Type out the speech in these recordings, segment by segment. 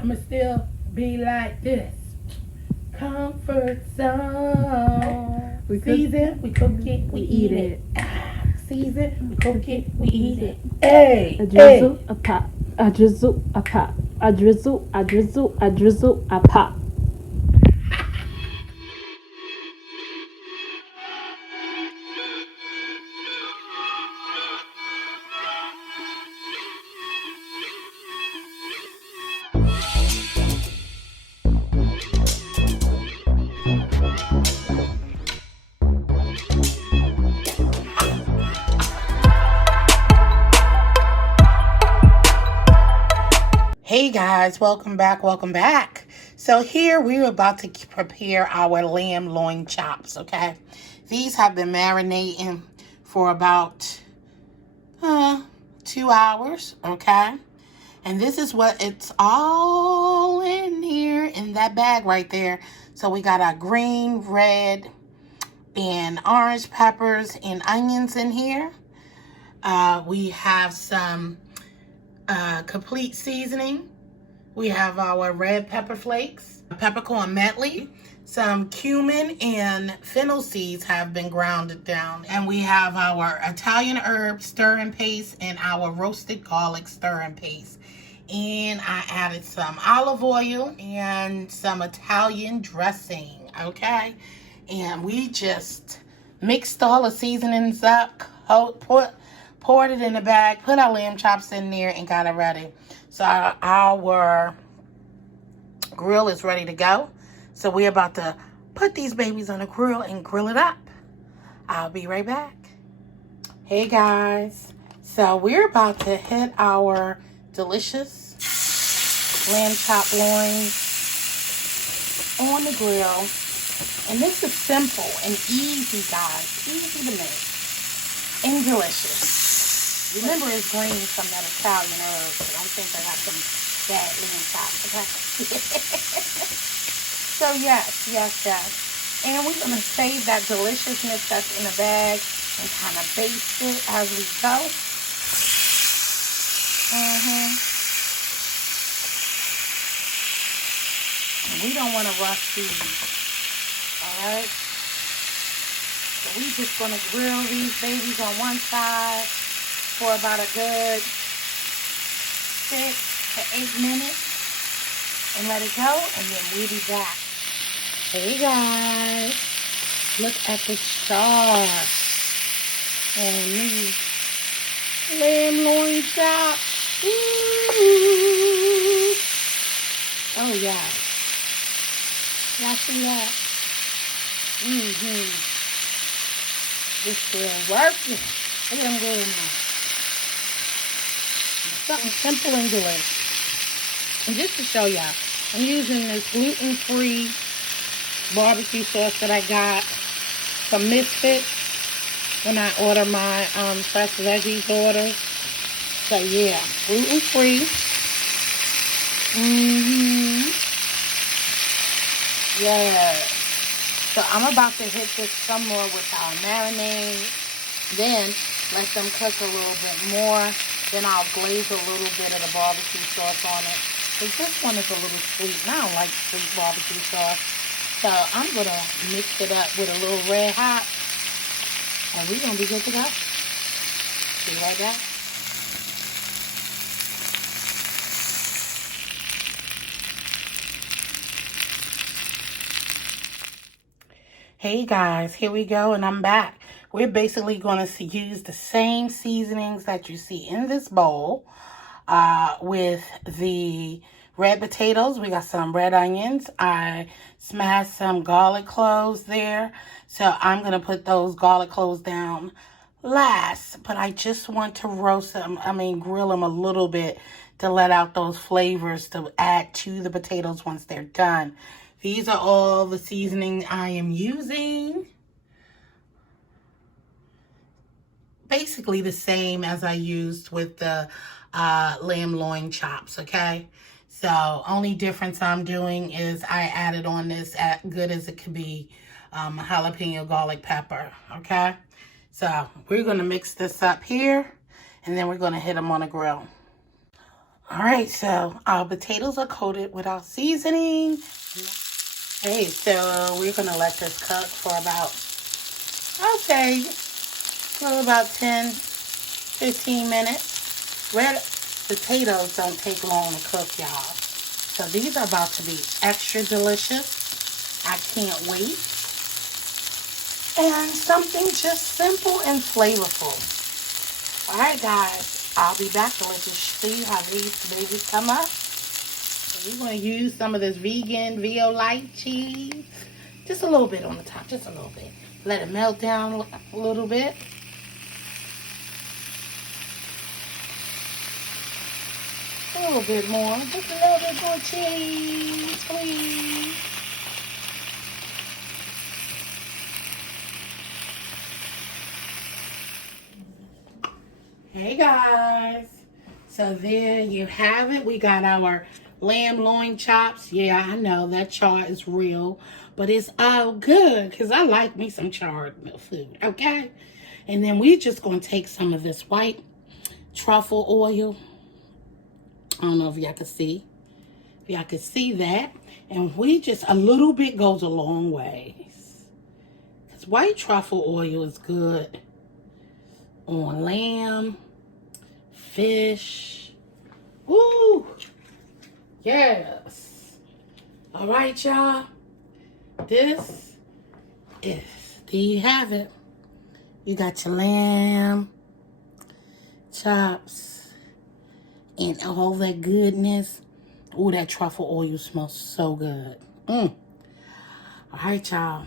I'ma still be like this. Comfort zone. We Season, we cook it, we eat it. Season, we cook it, we eat it. Hey, A hey. drizzle, a pop. A drizzle, a pop. A drizzle, a drizzle, a drizzle, a pop. Hey guys, welcome back, welcome back. So here we're about to prepare our lamb loin chops, okay? These have been marinating for about 2 hours, okay? And this is what it's all in here in that bag right there. So we got our green, red, and orange peppers and onions in here. We have some complete seasoning. We have our red pepper flakes, peppercorn medley, some cumin and fennel seeds have been grounded down. And we have our Italian herb stirring paste and our roasted garlic stirring paste. And I added some olive oil and some Italian dressing, okay? And we just mixed all the seasonings up, poured it in the bag, put our lamb chops in there, and got it ready. So our grill is ready to go. So we're about to put these babies on the grill and grill it up. I'll be right back. Hey guys, so we're about to hit our delicious lamb chop loins on the grill. And this is simple and easy, guys. Easy to make and delicious. Remember, it's green from that Italian herb. So don't think I got some bad lamb chops, okay? So yes. And we're going to save that deliciousness that's in the bag and kind of baste it as we go. And we don't want to rush these. Alright? So we just going to grill these babies on one side for about a good 6 to 8 minutes. And let it go, and then we'll be back. Hey guys, look at the star on these lamb loin chops. Ooh. Oh yeah, y'all see that? This grill working. Look at them going now. Something simple and delicious. And just to show y'all, I'm using this gluten-free barbecue sauce that I got from Misfit when I order my fresh veggies orders. So yeah, gluten-free. Yeah. So I'm about to hit this some more with our marinade. Then let them cook a little bit more. Then I'll glaze a little bit of the barbecue sauce on it. Because this one is a little sweet, and I don't like sweet barbecue sauce. So I'm going to mix it up with a little red hot. And we're going to be good to go. See right there? Hey guys, here we go, and I'm back. We're basically going to use the same seasonings that you see in this bowl with the red potatoes. We got some red onions. I smashed some garlic cloves there. So I'm going to put those garlic cloves down last. But I just want to grill them a little bit to let out those flavors to add to the potatoes once they're done. These are all the seasoning I am using. Basically the same as I used with the lamb loin chops, okay? So only difference I'm doing is I added on this good as it could be jalapeno garlic pepper, okay? So we're going to mix this up here, and then we're going to hit them on a grill. All right, so our potatoes are coated with our seasoning. Okay, so we're gonna let this cook for about, I'll say, for about 10, 15 minutes. Red potatoes don't take long to cook, y'all. So these are about to be extra delicious. I can't wait. And something just simple and flavorful. All right, guys, I'll be back to let you see how these babies come up. So we're going to use some of this vegan Violite cheese. Just a little bit on the top, just a little bit. Let it melt down a little bit. A little bit more, just a little bit more cheese, please. Hey guys, so there you have it. We got our lamb loin chops. Yeah, I know that char is real, but it's all good because I like me some charred food, okay? And then we're just going to take some of this white truffle oil. I don't know if y'all can see. If y'all can see that. And we just, a little bit goes a long ways. Because white truffle oil is good on lamb, fish. Woo! Yes. All right, y'all. This is, there you have it. You got your lamb chops and all that goodness. Ooh, that truffle oil smells so good. All right, y'all.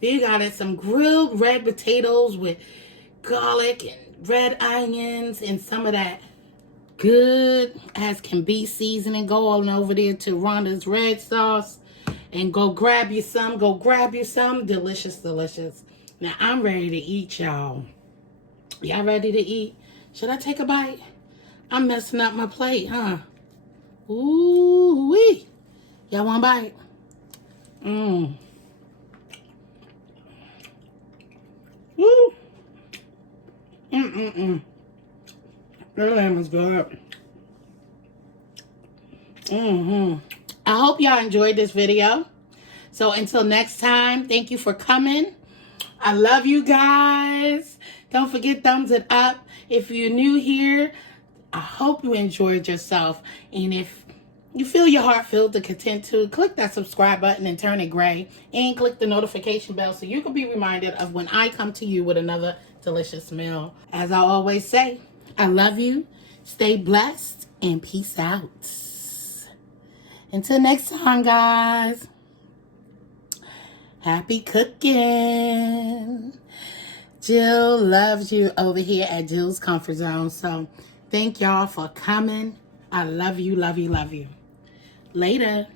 Then you got some grilled red potatoes with garlic and red onions and some of that good as can be seasoning. Go on over there to Rhonda's red sauce and go grab you some. Go grab you some. Delicious, delicious. Now, I'm ready to eat, y'all. Y'all ready to eat? Should I take a bite? I'm messing up my plate, huh? Ooh-wee. Y'all want a bite? Woo. That lamb is good. I hope y'all enjoyed this video. So until next time, thank you for coming. I love you guys. Don't forget, thumbs it up. If you're new here, I hope you enjoyed yourself. And if you feel your heart filled to content to, click that subscribe button and turn it gray. And click the notification bell so you can be reminded of when I come to you with another delicious meal. As I always say, I love you. Stay blessed and peace out. Until next time, guys. Happy cooking. Jill loves you over here at Jill's Comfort Zone. So thank y'all for coming. I love you, love you, love you. Later.